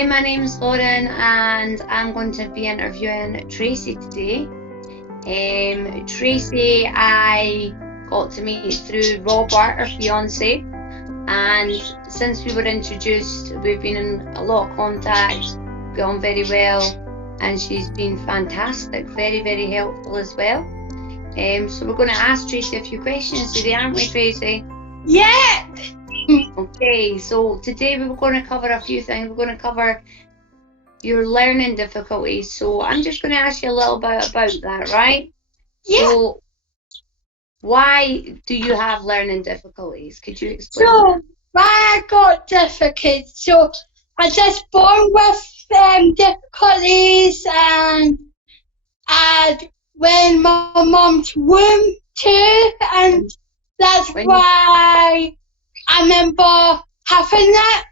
Hi, my name's Lauren and I'm going to be interviewing Tracey today. Tracey, I got to meet through Robert, her fiance, and since we were introduced, we've been in a lot of contact, got on very well, and she's been fantastic, very, very helpful as well. So we're going to ask Tracey a few questions today, aren't we, Tracey? Yeah. Okay, so today we're going to cover a few things. We're going to cover your learning difficulties. So I'm just going to ask you a little bit about that, right? Yeah. So why do you have learning difficulties? Could you explain So that? why I got difficulties? So I just born with difficulties, and I when my mum's womb too, and that's why I remember having that.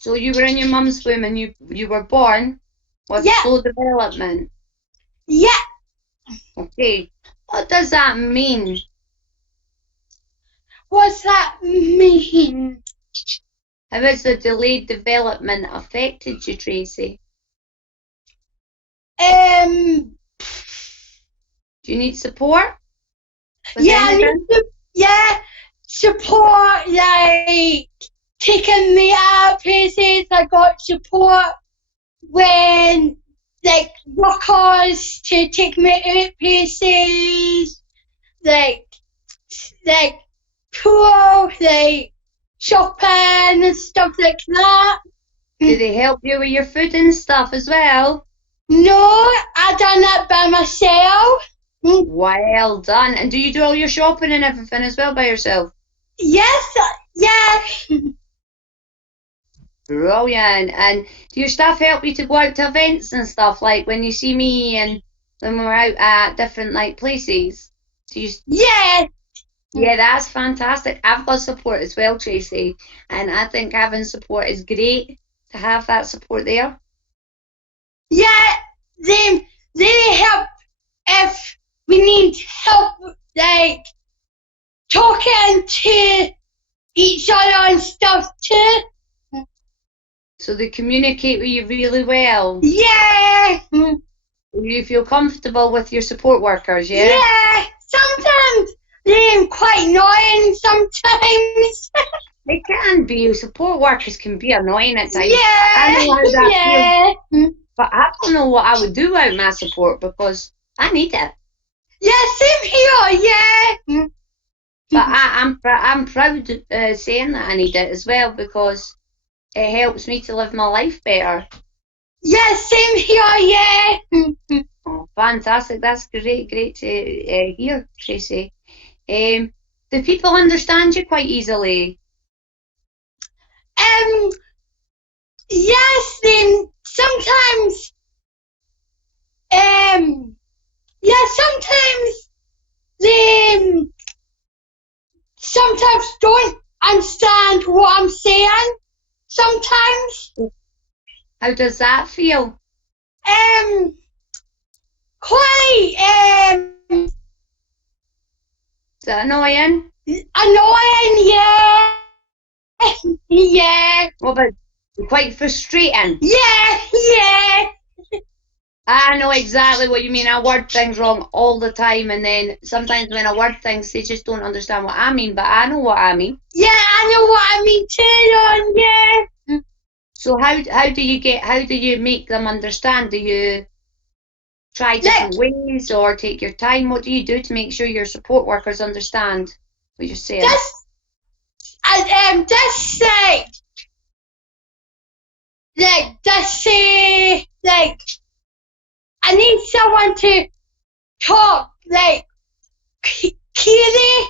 So you were in your mum's womb and you were born with slow development. Yeah. Okay. What does that mean? What's that mean? How has the delayed development affected you, Tracey? Do you need support? Support, like taking me out of places. I got support when, like, workers to take me out places, like pool, like shopping and stuff like that. Do they help you with your food and stuff as well? No, I done that by myself. Well done. And do you do all your shopping and everything as well by yourself? Yes, yeah. Brilliant. And do your staff help you to go out to events and stuff, like when you see me and when we're out at different like places? Do you? Yeah. Yeah, that's fantastic. I've got support as well, Tracey, and I think having support is great to have that support there. Yeah, they help if we need help, like talking to each other and stuff too. So they communicate with you really well? Yeah. You feel comfortable with your support workers, yeah? Yeah, sometimes they're quite annoying sometimes. They can be. Support workers can be annoying at times. Yeah. I know how that feels. But I don't know what I would do without my support because I need it. Yeah, same here, yeah. But I'm proud saying that I need it as well because it helps me to live my life better. Yeah, same here, yeah. Oh, fantastic. That's great to hear, Tracey. Do people understand you quite easily? Yes, then sometimes, sometimes they sometimes don't understand what I'm saying. Sometimes. How does that feel? Quite, Is that annoying? Annoying, yeah. Yeah. What about quite frustrating? Yeah. I know exactly what you mean. I word things wrong all the time, and then sometimes when I word things, they just don't understand what I mean, but I know what I mean. Yeah, I know what I mean too, yeah. So how do you make them understand? Do you try different ways or take your time? What do you do to make sure your support workers understand what you're saying? Just say, I need someone to talk, like, clearly.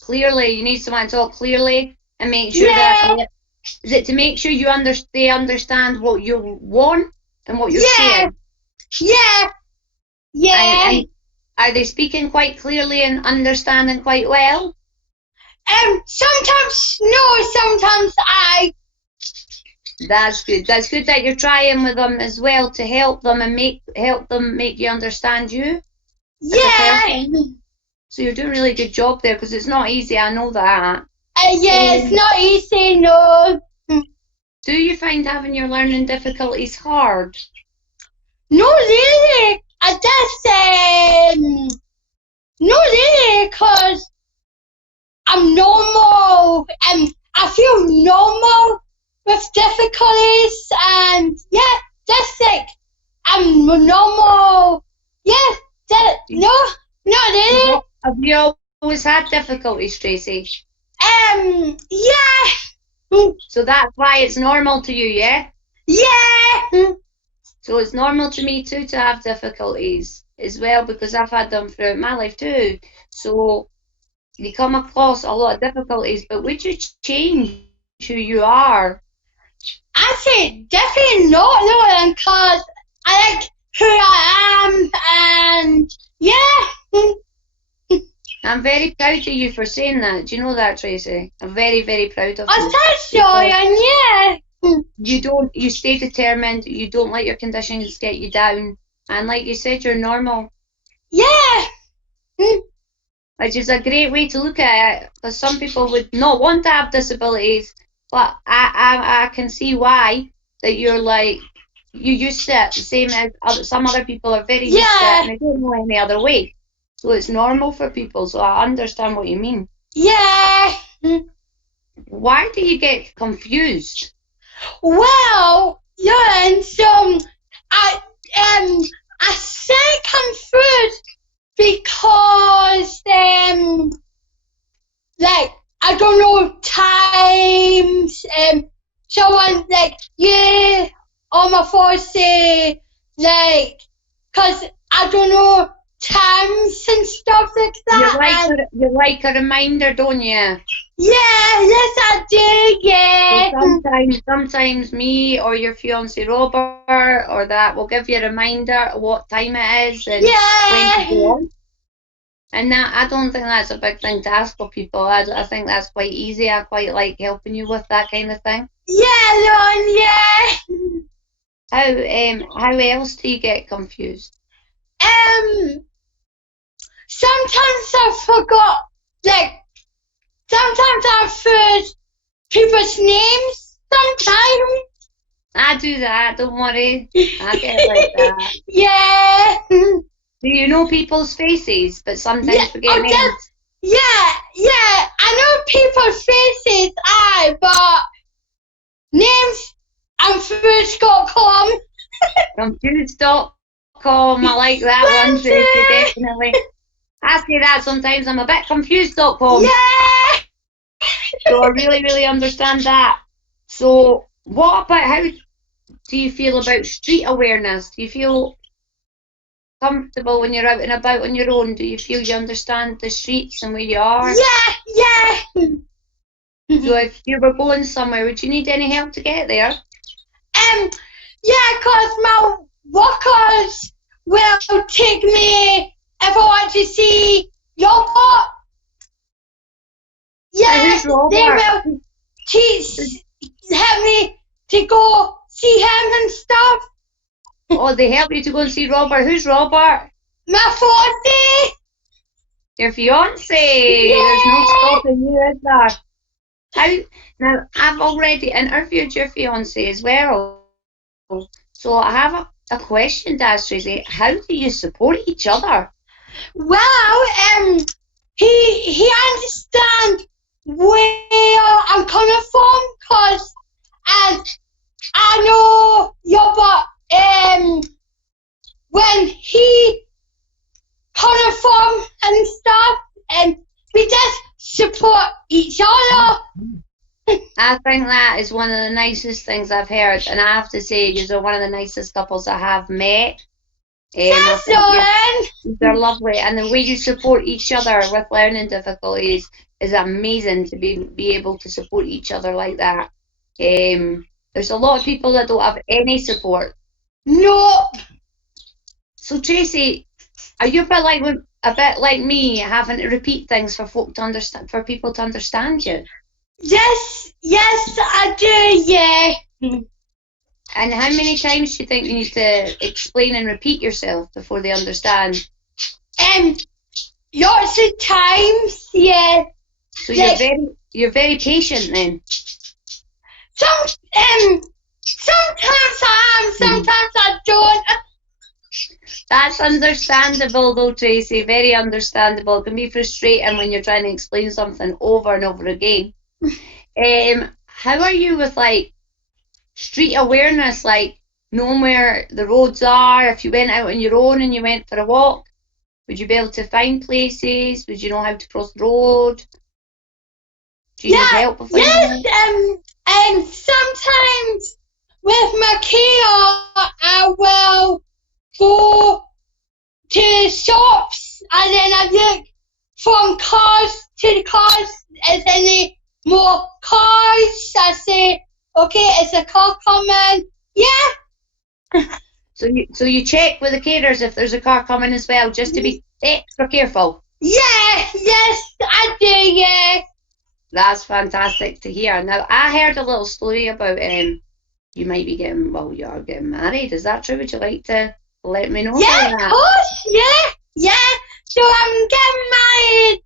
Clearly, you need someone to talk clearly and make sure that. Is it to make sure they understand what you want and what you're saying? Yeah. And are they speaking quite clearly and understanding quite well? Sometimes no, sometimes I. That's good. That's good that you're trying with them as well to help them and help them make you understand you. Yeah. So you're doing a really good job there because it's not easy. I know that. Yeah, it's not easy, no. Do you find having your learning difficulties hard? Not really. Not really, because I'm normal, and I feel normal with difficulties, and yeah, just like I'm normal. Yeah, no, not really. Have you always had difficulties, Tracey? Yeah. So that's why it's normal to you, yeah? Yeah. So it's normal to me too to have difficulties as well, because I've had them throughout my life too. So you come across a lot of difficulties, but would you change who you are? I say definitely not, Lauren, because I like who I am, and yeah. I'm very proud of you for saying that. Do you know that, Tracey? I'm very, very proud of you. Thanks, Lauren, yeah. You stay determined, you don't let your conditions get you down, and like you said, you're normal. Yeah. Which is a great way to look at it, because some people would not want to have disabilities, but I can see why, that you're like, you used to it, the same as some other people are very used to it, and they don't know any other way. So it's normal for people, so I understand what you mean. Yeah. Why do you get confused? Well, Lauren, so I say confused because like I don't know times, someone like you on my phone say like, cause I don't know times and stuff like that. You like a reminder, don't you? Yeah, yes I do, yeah. So sometimes me or your fiance Robert or that will give you a reminder of what time it is and when to go on. And that, I don't think that's a big thing to ask for people. I think that's quite easy. I quite like helping you with that kind of thing. Yeah, Lauren, yeah. How else do you get confused? Sometimes I forgot, like, sometimes I forget people's names, sometimes. I do that, don't worry. I get like that. Yeah. Do you know people's faces, but sometimes forget names? Yeah, I know people's faces, but names, I'm confused.com. Confused.com, I like that one, Tracey, definitely. I say that sometimes, I'm a bit confused.com. Yeah! So I really, really understand that. So what about, how do you feel about street awareness? Do you feel comfortable when you're out and about on your own? Do you feel you understand the streets and where you are? Yeah. So if you were going somewhere, would you need any help to get there? Yeah, because my workers will take me if I want to see Robert. Yeah, they will help me to go see him and stuff. Oh, they help you to go and see Robert. Who's Robert? My fiance. Your fiance. Yeah. There's no stopping you, is there? Now, I've already interviewed your fiance as well. So I have a question to ask Tracey. How do you support each other? Well, he understands where I'm coming from, because I know Robert, when he coming from and stuff, and we just support each other. I think that is one of the nicest things I've heard, and I have to say, you're one of the nicest couples I have met. Yes, Lauren. They're lovely, and the way you support each other with learning difficulties is amazing. To be able to support each other like that. There's a lot of people that don't have any support. No. So Tracey, are you a bit like me, having to repeat things for people to understand you? Yes, I do, yeah. And how many times do you think you need to explain and repeat yourself before they understand? Lots of times, yeah. So you're very patient then? Sometimes I am, sometimes I don't. That's understandable though, Tracey, very understandable. It can be frustrating when you're trying to explain something over and over again. How are you with like street awareness, like knowing where the roads are? If you went out on your own and you went for a walk, would you be able to find places? Would you know how to cross the road? Do you need help with Sometimes with my car, I will go to shops and then I look from cars to the cars. Is any more cars? I say, okay, is a car coming? Yeah. So you check with the carers if there's a car coming as well, just to be extra careful. Yeah, yes, I do, yeah. That's fantastic to hear. Now, I heard a little story about you might be getting, you are getting married. Is that true? Would you like to let me know? Yeah, of course, yeah. So I'm getting married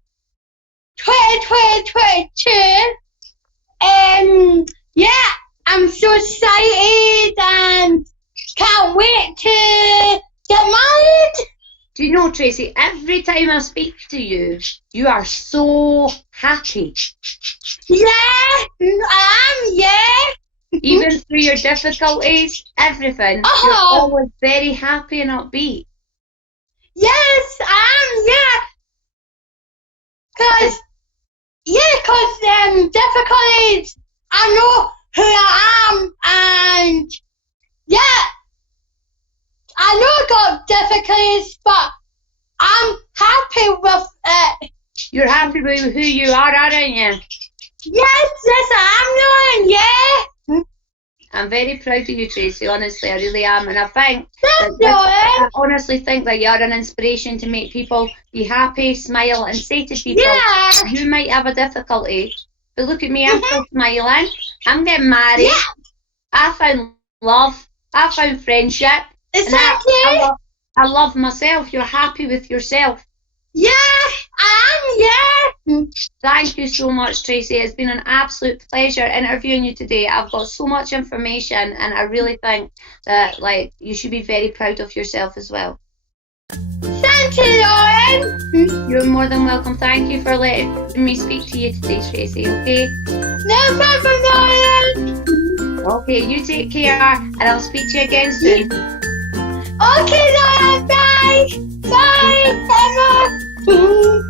2022. Yeah, I'm so excited and can't wait to get married. Do you know, Tracey, every time I speak to you, you are so happy. Yeah, I am, yeah. Even through your difficulties, everything, you're always very happy and upbeat. Yes, I am, yeah. Because difficulties, I know who I am, and yeah, I know I got difficulties, but I'm happy with it. You're happy with who you are, aren't you? Yes, I am, Lauren, yeah. I'm very proud of you, Tracey, honestly, I really am. And I honestly think that you're an inspiration to make people be happy, smile, and say to people, you might have a difficulty, but look at me, I'm still smiling, I'm getting married, I found love, I found friendship, exactly. And I love myself. You're happy with yourself. Yeah, I am, yeah. Thank you so much, Tracey. It's been an absolute pleasure interviewing you today. I've got so much information, and I really think that you should be very proud of yourself as well. Thank you, Lauren. You're more than welcome. Thank you for letting me speak to you today, Tracey, okay? No problem, Lauren. Okay, you take care, and I'll speak to you again soon. Okay, Lauren, bye. Bye, Emma.